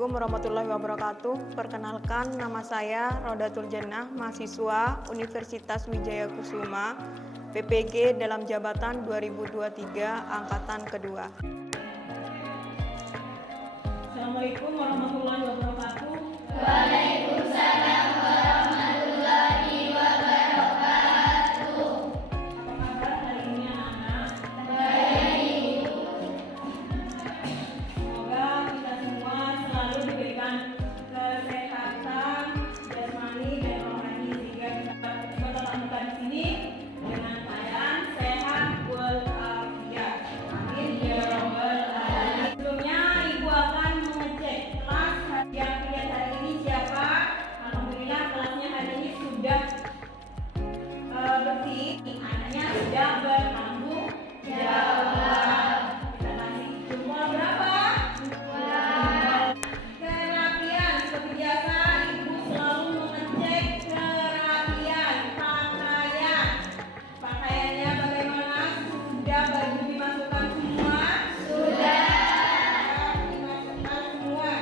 Assalamualaikum warahmatullahi wabarakatuh. Perkenalkan, nama saya Rodatul Jannah, mahasiswa Universitas Wijaya Kusuma, PPG dalam jabatan 2023 angkatan kedua. Assalamualaikum warahmatullahi wabarakatuh. Waalaikumsalam warahmatullahi wabarakatuh. Apa kabar hari ini anak-anak? Baik. Semoga kita semua selalu diberikan kesehatan jasmani dan rohani sehingga kita tetap muka di sini dengan keadaan sehat walafiat. Amin ya rabbal alamin. Sebelumnya Ibu akan mengecek kelas yang pilihan hari ini siapa. Alhamdulillah kelasnya hari ini sudah bersih, anaknya sudah bertanggung jawab. Kita kasih jempol berapa? Kerapian, seperti biasa Ibu selalu mengecek kerapian pakaian. Pakaiannya bagaimana? Sudah baju dimasukkan semua? Sudah. Dimasukkan semua.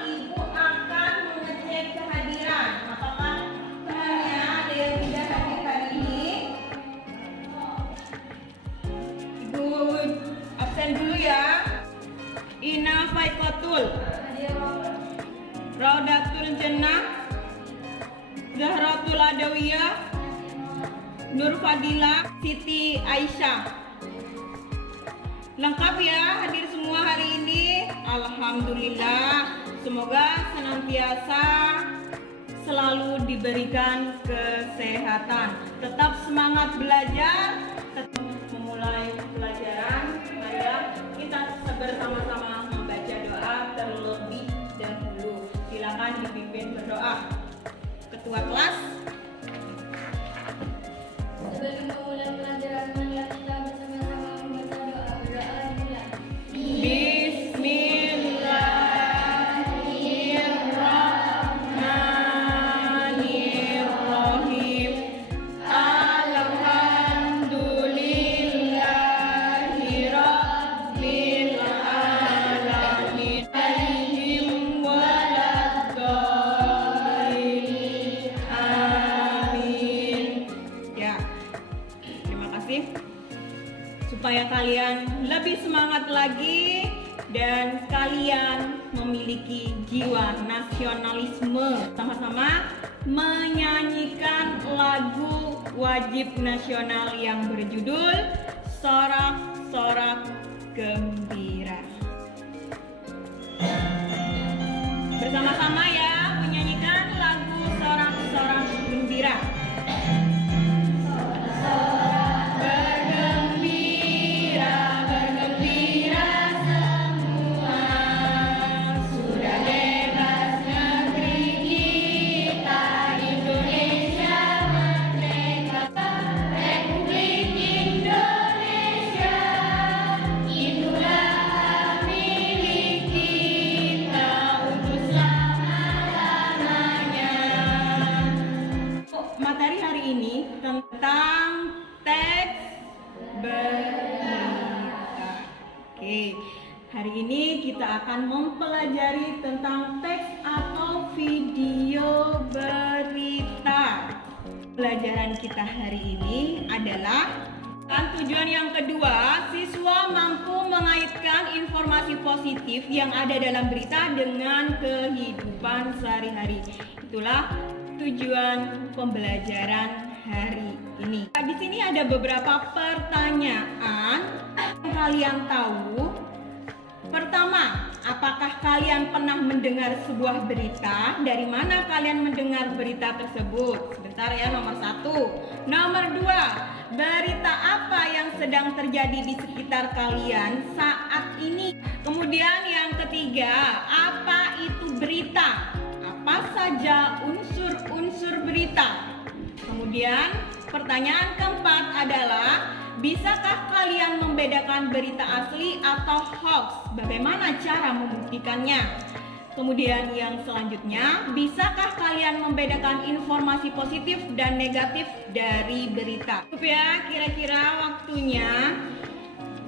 Ibu akan mengecek kehadiran. Apakah temannya ada yang tidak hadir hari ini? Ibu absen dulu ya. Ina Faikotul, Raudatul Jannah, Zahratul Adawiyah, Nur Fadila, Siti Aisyah. Lengkap ya hadir semua hari ini. Alhamdulillah. Semoga senantiasa selalu diberikan kesehatan. Tetap semangat belajar, tetap memulai pelajaran. Marilah kita bersama-sama membaca doa terlebih dahulu. Silakan dipimpin berdoa. Ketua kelas. Sebelum memulai pelajaran, marilah kita bersama-sama membaca doa. Berdoa dimulai. Bismillahirrahmanirrahim. Alhamdulillahirabbil alamin. Alaihim waladdallin. Amin. Ya. Terima kasih. Supaya kalian lebih semangat lagi dan kalian memiliki jiwa nasionalisme, sama-sama menyanyikan lagu wajib nasional yang berjudul Sorak-Sorak Gembira. Bersama-sama ya menyanyikan lagu Sorak-Sorak Gembira. Bergembira, bergembira semua, sudah bebas negeri kita, Indonesia merdeka, Republik Indonesia, itulah milik kita untuk selama-lamanya. Materi hari ini tentang teks berita. Oke, hari ini kita akan mempelajari tentang teks atau video berita. Pelajaran kita hari ini adalah tujuan yang kedua, siswa mampu mengaitkan informasi positif yang ada dalam berita dengan kehidupan sehari-hari. Itulah tujuan pembelajaran hari ini. Di sini ada beberapa pertanyaan yang kalian tahu. Pertama, apakah kalian pernah mendengar sebuah berita? Dari mana kalian mendengar berita tersebut? Sebentar ya, nomor 1. Nomor 2, berita apa yang sedang terjadi di sekitar kalian saat ini? Kemudian yang ketiga, apa itu berita? Apa saja unsur-unsur berita? Kemudian pertanyaan keempat adalah, bisakah kalian membedakan berita asli atau hoax? Bagaimana cara membuktikannya? Kemudian yang selanjutnya, bisakah kalian membedakan informasi positif dan negatif dari berita? Cukup ya, kira-kira waktunya.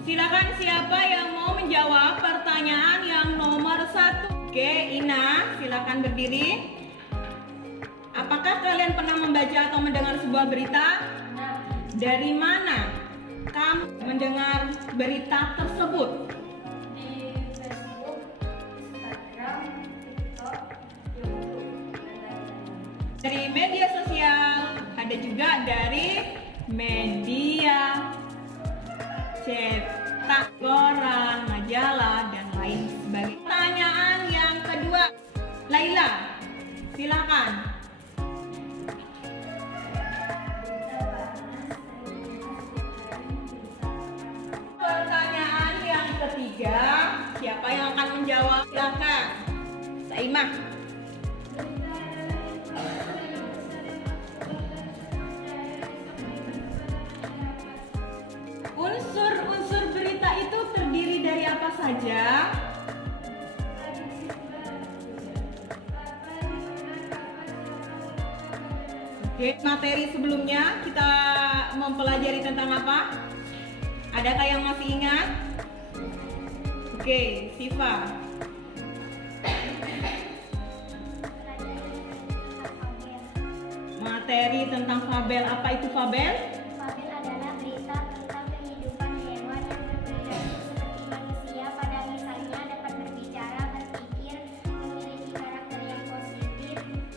Silakan siapa yang mau menjawab pertanyaan yang nomor 1? Oke, Ina, silakan berdiri. Apakah kalian pernah membaca atau mendengar sebuah berita? Nah, Dari mana kamu mendengar berita tersebut? di Facebook, Instagram, TikTok, YouTube, dan lain-lain. Dari media sosial, ada juga dari media cetak, koran, majalah, dan lain sebagainya. Pertanyaan yang kedua, Laila, silakan. Pertanyaan yang ketiga, siapa yang akan menjawab? Silakan, Saimah. Unsur-unsur berita itu terdiri dari apa saja? Oke, materi sebelumnya kita mempelajari tentang apa? Adakah yang masih ingat? Oke, Siva. Materi tentang fabel. Apa itu fabel? Fabel adalah berita tentang kehidupan hewan yang berperilaku seperti manusia, pada misalnya dapat berbicara, berpikir, memiliki karakter yang positif,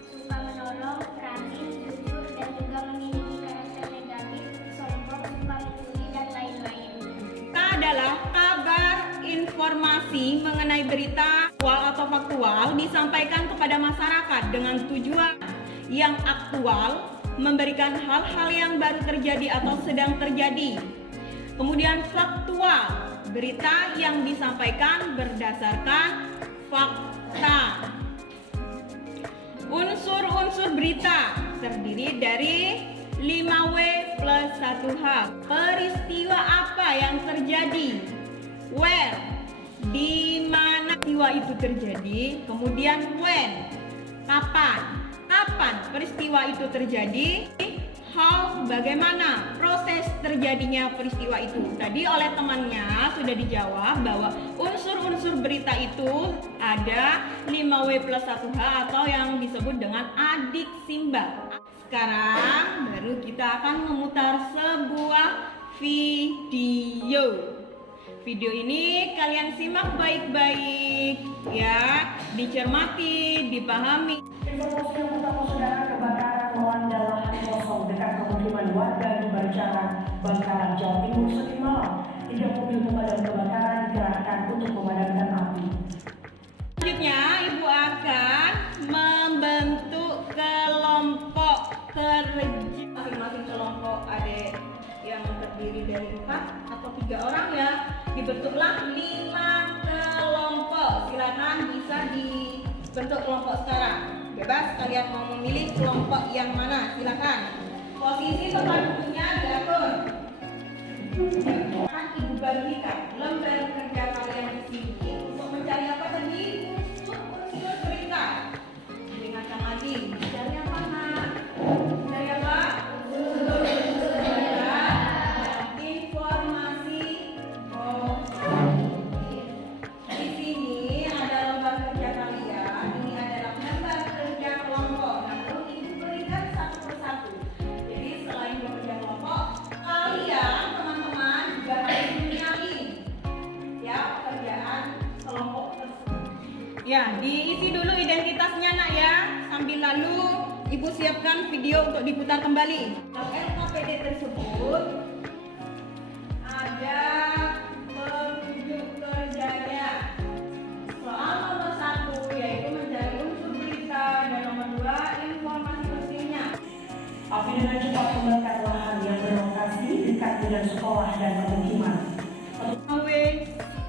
suka menolong, rajin, jujur, dan juga memiliki karakter negatif, sombong, suka mencuri, dan lain-lain. Kita adalah kabar, informasi mengenai berita aktual atau faktual disampaikan kepada masyarakat dengan tujuan yang aktual, memberikan hal-hal yang baru terjadi atau sedang terjadi. Kemudian faktual, berita yang disampaikan berdasarkan fakta. Unsur-unsur berita terdiri dari 5W plus 1H. Peristiwa apa yang terjadi? Where, di mana peristiwa itu terjadi. Kemudian when, kapan. Kapan peristiwa itu terjadi? How, bagaimana proses terjadinya peristiwa itu. Tadi oleh temannya sudah dijawab bahwa unsur-unsur berita itu ada 5W plus 1H atau yang disebut dengan adik simbol. Sekarang baru kita akan memutar sebuah video. Video ini kalian simak baik-baik ya, dicermati, dipahami. Informasi yang pertama, saudara, kebakaran melanda lahan kosong dekat pemukiman warga di Banjaran, Bangkalan, Jawa Timur Senin malam. 3 mobil pemadam kebakaran dikerahkan untuk memadamkan api. Selanjutnya, Ibu akan membentuk kelompok kerja. Masing-masing kelompok ada yang terdiri dari 4 atau 3 orang ya. Dibentuklah 5 kelompok. Silakan bisa dibentuk kelompok sekarang. Bebas kalian mau memilih kelompok yang mana, silakan. Posisi tempat duduknya diatur. Akan Ibu bagikan lembar kerja kalian di sini untuk mencari apa tadi? Unsur berita. Ingatkan lagi, mencari apa nak? Mencari apa? Unsur berita. Informasi. Di sini ada lembar kerja kalian. Ini adalah lembar kerja kelompok. Namun Ibu berikan satu persatu. Jadi selain bekerja kelompok, kalian teman-teman juga harus menyalin ya pekerjaan kelompok tersebut. Ya, diisi dulu identitasnya nak ya. Sambil lalu Ibu siapkan video untuk diputar kembali. LKPD tersebut ada petunjuk kerjanya. Soal nomor 1 yaitu mencari unsur berita dan nomor 2 informasi pentingnya. Api dengan cepat membakar lahan yang berlokasi dekat dengan sekolah dan pemukiman. W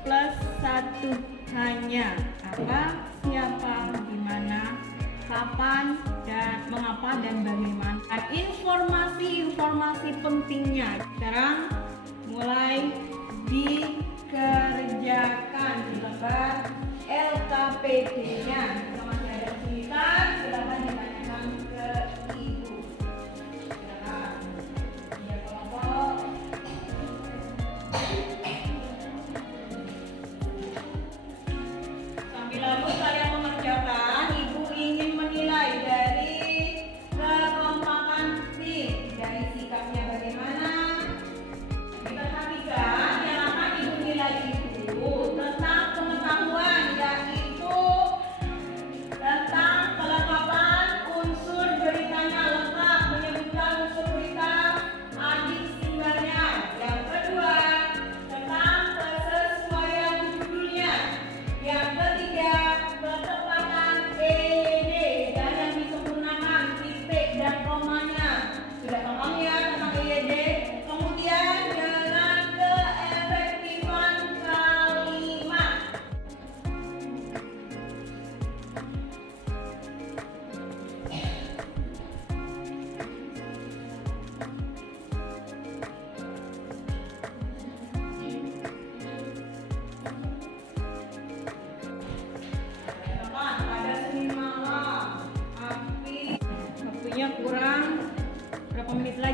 plus 1 hanya apa, siapa, di mana, kapan, dan mengapa dan bagaimana. Dan informasi pentingnya. Sekarang mulai dikerjakan di lembar LKPD-nya. Jika masih ada kesulitan, silakan ditanyakan ke Ibu. Silakan. Ya, kelompok. Sambil lalu kalian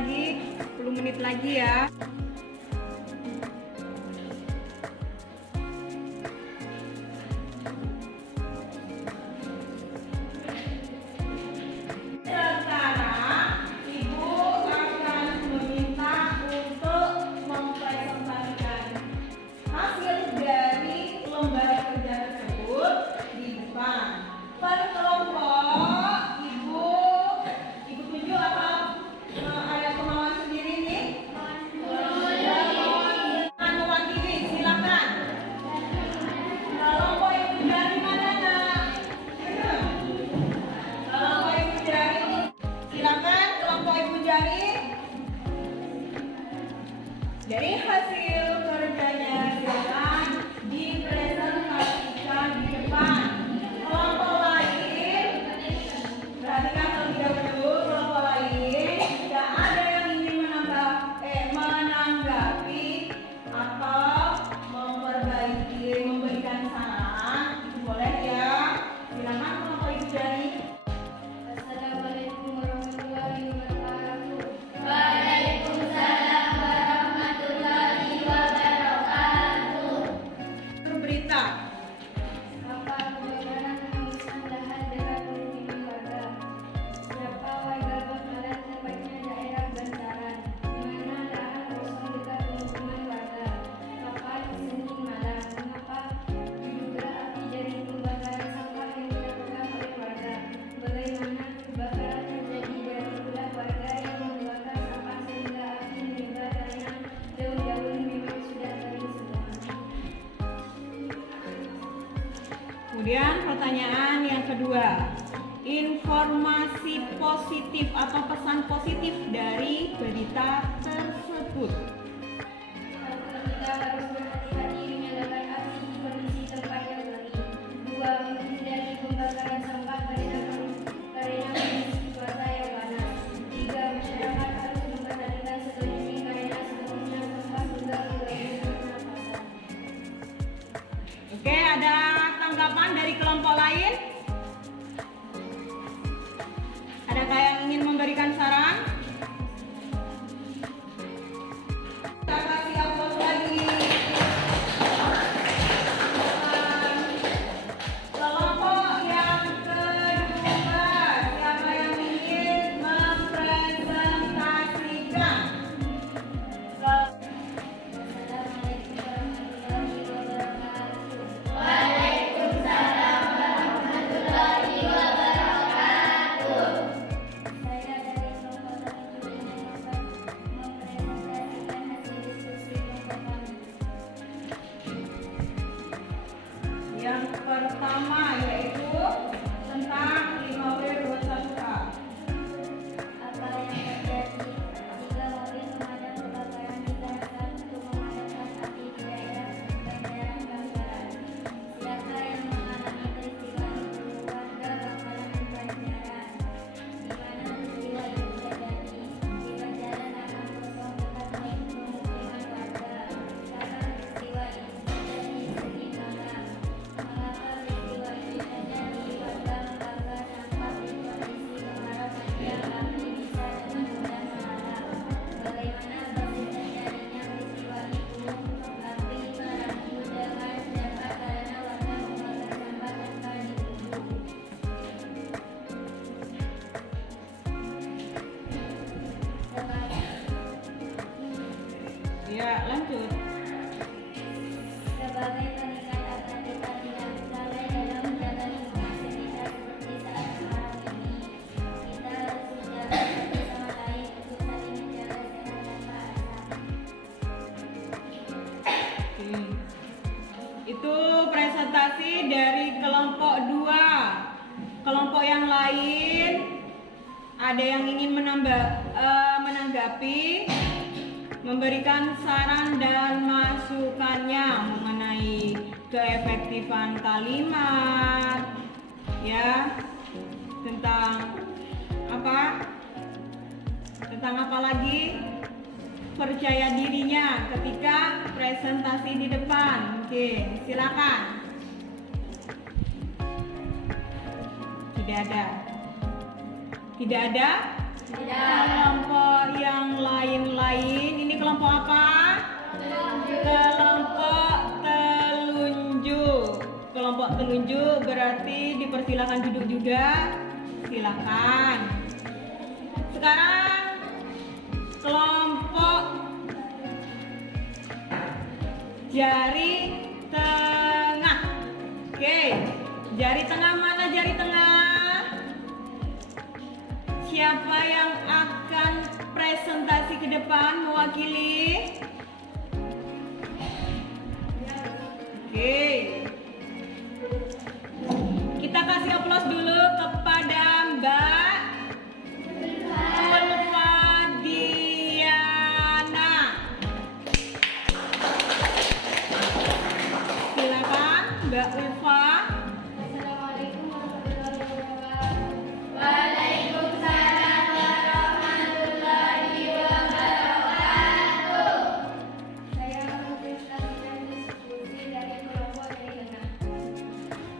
lagi, 10 menit lagi ya. Sekarang Ibu akan meminta untuk mempresentasikan hasil dari lembar kerja tersebut di depan. Per kelompok Ibu tunjuk atau ada kemauan sendiri nih? Mewakili, silakan. Kelompok Ibu Jari mana nak? Kelompok Ibu Jari, silakan kelompok Ibu Jari. Dari hasil kerjanya silakan dipresentasikan di depan. Kelompok lain, perhatikan terlebih dahulu. Kelompok lain, jika ada yang ingin menanggapi atau memperbaiki, memberikan saran, itu boleh ya. Silakan kelompok Ibu Jari. Assalamualaikum warahmatullahi wabarakatuh. Berita. Apa kebakaran menghanguskan lahan dekat pemukiman warga? Siapa warga bakaran tepatnya daerah Bantaran, di mana lahan kosong dekat pemukiman warga? Kapan Senin malam? Mengapa diduga api dari pembakaran sampah yang dilakukan oleh warga? Bagaimana kebakaran terjadi dari ulah warga yang membakar sampah sehingga api menyebar karena daun-daun memang sudah kering semua? Kemudian pertanyaan yang kedua, informasi positif atau pesan positif dari berita tersebut. Kita harus berhati-hati menyalakan api di kondisi tempat yang kering. 2. Menghindari pembakaran sampah karena kondisi cuaca yang panas. 3. Masyarakat harus memperhatikan solusi karena seterusnya sampah juga mengganggu pernapasan. Oke, ada tanggapan dari kelompok lain? Adakah yang ingin memberikan saran? Kita kasih aplaus lagi. Kelompok yang kedua, siapa yang ingin mempresentasikan? Assalamualaikum warahmatullahi wabarakatuh. Saya dari kelompok tani Julian dapat mempresentasikan hasil diskusi kelompok kami. Yang pertama yaitu tentang 5W21K. Apa yang terjadi? 3 mobil pemadam kebakaran dikerahkan untuk memadamkan api di daerah Bantaran Bangkalan. Siapa yang mengalami peristiwa itu? Warga Bangkalan Banjaran. Di mana peristiwa itu terjadi? Di Banjaran lahan kosong dekat pemukiman warga. Kapan peristiwa itu terjadi? Senin malam. Mengapa peristiwa itu terjadi? Warga membakar sampah di kondisi kemarau panjang, api bisa dengan mudah melalap. Bagaimana proses terjadinya peristiwa itu? Api merapu dengan cepat karena warga membakar sampah tanpa ditunggu. Ya, lanjut. Sebagai pengingat agar kita tidak lalai dalam menjaga lingkungan sekitar seperti saat sekarang ini, kita harus berjalan satu sama lain untuk saling menjaga sehat tanpa asap. Itu presentasi dari kelompok 2. Kelompok yang lain ada yang ingin menanggapi, memberikan saran dan masukannya mengenai keefektifan kalimat, ya, tentang apa? Tentang apa lagi? Percaya dirinya ketika presentasi di depan. Oke, silakan. Tidak ada. Tidak ada? Kelompok yang lain-lain, ini kelompok apa? Kelompok telunjuk. Kelompok telunjuk berarti dipersilakan duduk juga. Silakan. Sekarang kelompok jari tengah. Oke, jari tengah mana jari tengah? Siapa yang akan presentasi ke depan mewakili? Oke. Kita kasih aplaus dulu kepada Mbak Ulfa Diana. Silakan Mbak Ulfa. Assalamualaikum warahmatullahi wabarakatuh. Waalaikumsalam warahmatullahi wabarakatuh. Saya akan mempresentasikan diskusi dari kelompok jari tengah.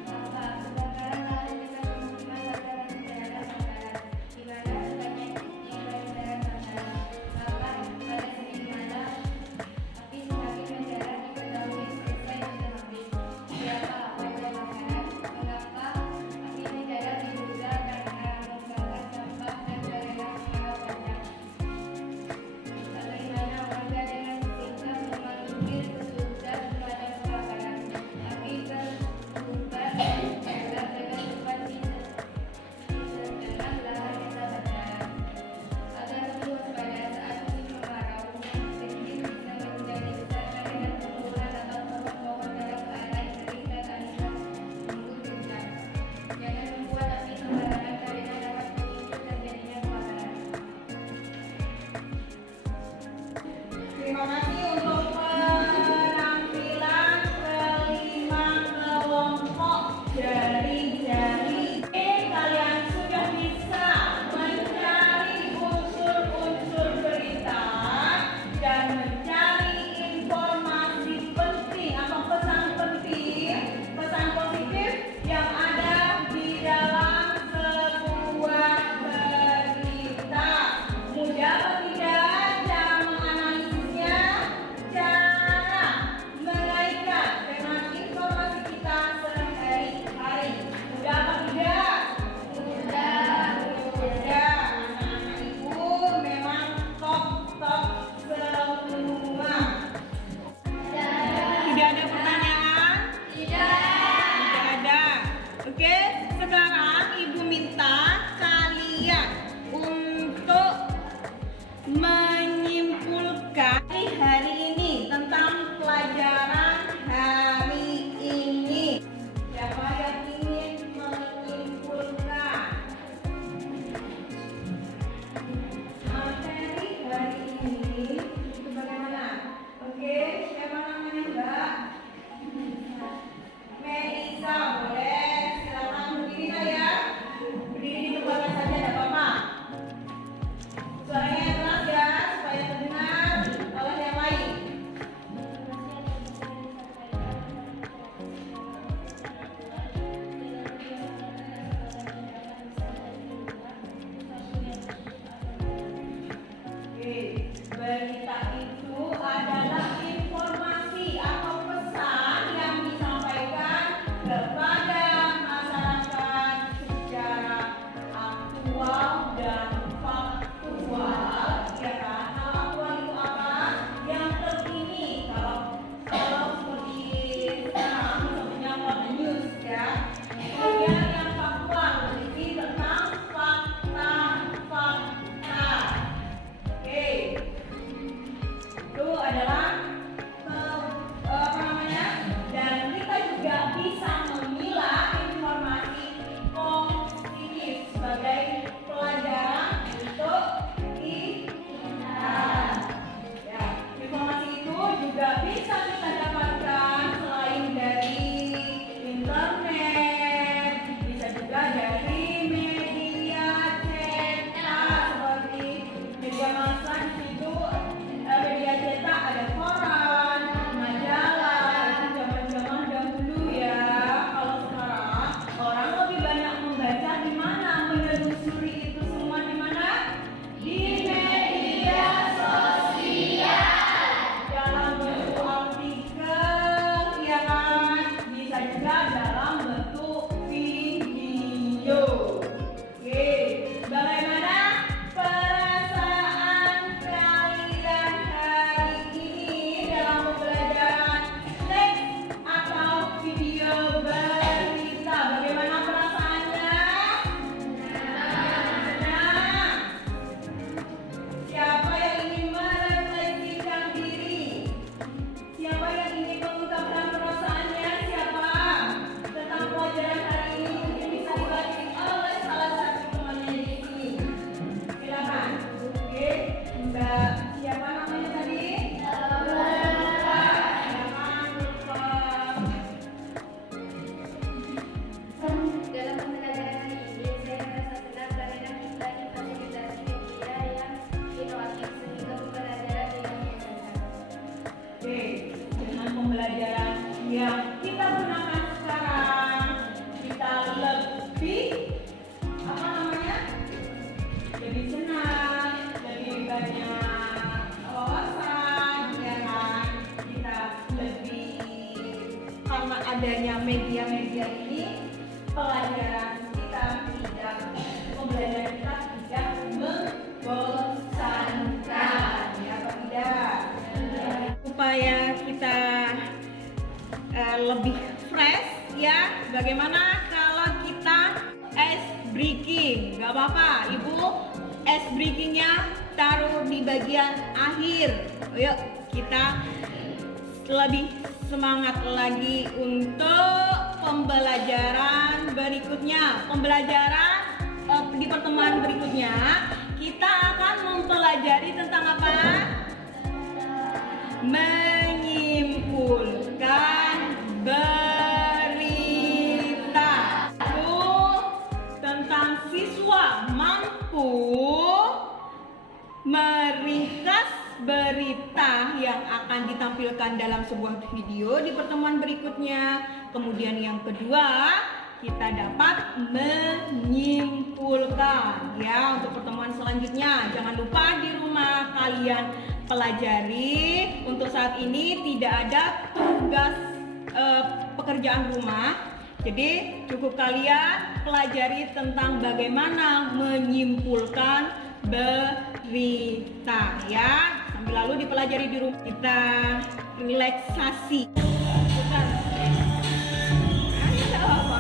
Bapak, kebakaran lahan dengan pemukiman warga dan daerah Bakaran, di mana sebanyak yang daerah Bakaran. Bapak, pada Senin malam, api semakin menjalar diketahui selesai sudah habis. Siapa warga Bakaran? Mengapa api menjalar diduga karena membakar sampah dan daerah Semeru Panjang? Bagaimana warga dengan sigap memanggil petugas pemadam kebakaran? Api berubah gelap dengan cepat di setengah lahan desa Bakaran. Agar lebih waspada saat musim kemarau, banjir bisa menjadi besar karena tumbuhan atau pohon-pohon dalam keadaan kering dan aliran embun kencang. Jangan membuat api sembarangan karena dapat memicu terjadinya kebakaran. Terima kasih untuk penampilan kelima kelompok jari-jari. Kalian sudah bisa mencari unsur-unsur berita dan mencari informasi penting atau pesan penting, pesan positif yang ada di dalam sebuah berita. Mudah atau tidak cara menganalisisnya? adanya media-media ini, pembelajaran kita tidak membosankan, ya apa tidak? Supaya kita lebih fresh, ya. Bagaimana kalau kita ice breaking? Gak apa-apa, Ibu. Ice breakingnya taruh di bagian akhir. Yuk kita lebih semangat lagi untuk pembelajaran berikutnya. Pembelajaran di pertemuan berikutnya kita akan mempelajari tentang apa? Menyimpulkan berita. Tentang siswa mampu meringkas berita yang akan ditampilkan dalam sebuah video di pertemuan berikutnya. Kemudian yang kedua, kita dapat menyimpulkan, ya, untuk pertemuan selanjutnya. Jangan lupa di rumah kalian pelajari. Untuk saat ini tidak ada tugas pekerjaan rumah. Jadi cukup kalian pelajari tentang bagaimana menyimpulkan berita, ya. Sambil lalu dipelajari di rumah. Kita relaksasi. Bukan. Ada apa?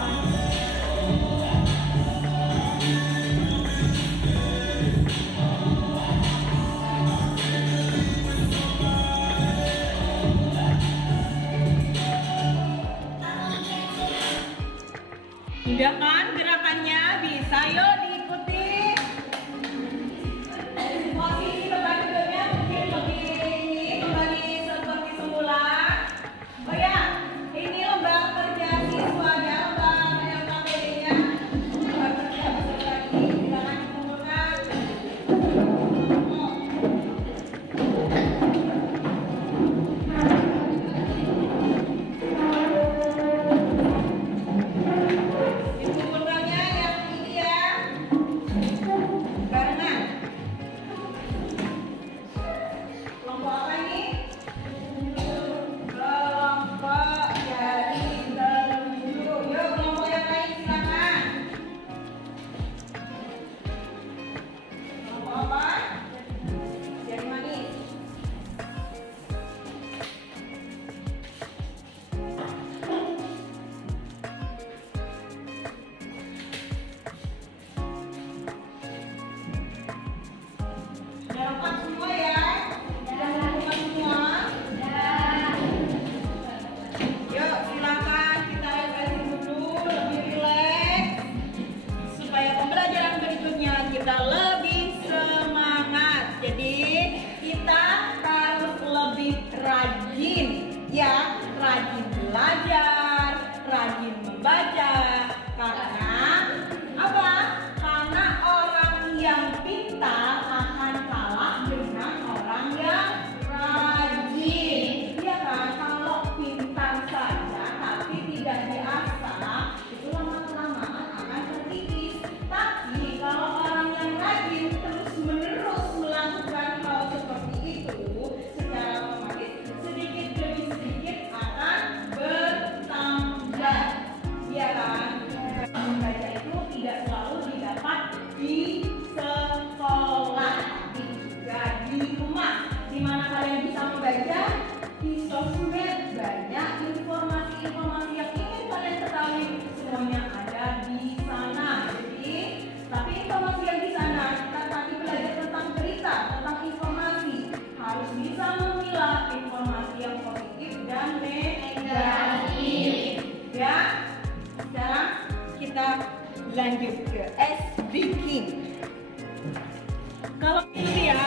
Udah kan gerakannya? Bisa, yuk diikuti. Posisi tempat duduknya mungkin kembali seperti semula. Oh ya, ini lembar kerja siswanya, lembar LKPD-nya. Lembar kerja peserta ini silakan dikumpulkan. Dikumpulkannya yang ini ya, barengan. Kelompok apa ini? Kelompok dari terdahulu. Yuk kelompok yang lain silakan. Kelompok apa? Jari manis. Sudah lengkap semua ya? Sudah lengkap semua? Yuk silakan kita refreshing dulu, lebih rileks supaya pembelajaran berikutnya kita lebih semangat. Jadi kita harus lebih rajin, ya, rajin belajar, rajin membaca. Karena apa? Karena orang yang pintar akan kalah dengan orang yang rajin. Ya kan? Kalau pintar saja tapi tidak diasah, itu lama-kelamaan akan terkikis. Tapi kalau orang yang rajin terus-menerus melakukan hal seperti itu, secara otomatis sedikit demi sedikit akan bertambah. Ya kan? Membaca itu tidak selalu didapat di sekolah, tapi juga di rumah. Di mana kalian bisa membaca? Di sosmed. Banyak informasi-informasi yang ingin kalian ketahui, semuanya ada di sana. Jadi, tapi informasi yang di sana kita tadi belajar tentang berita, tentang informasi, harus bisa memilah informasi yang positif dan negatif. Ya. Sekarang kita lanjut ke ice breaking. Kalau itu ya,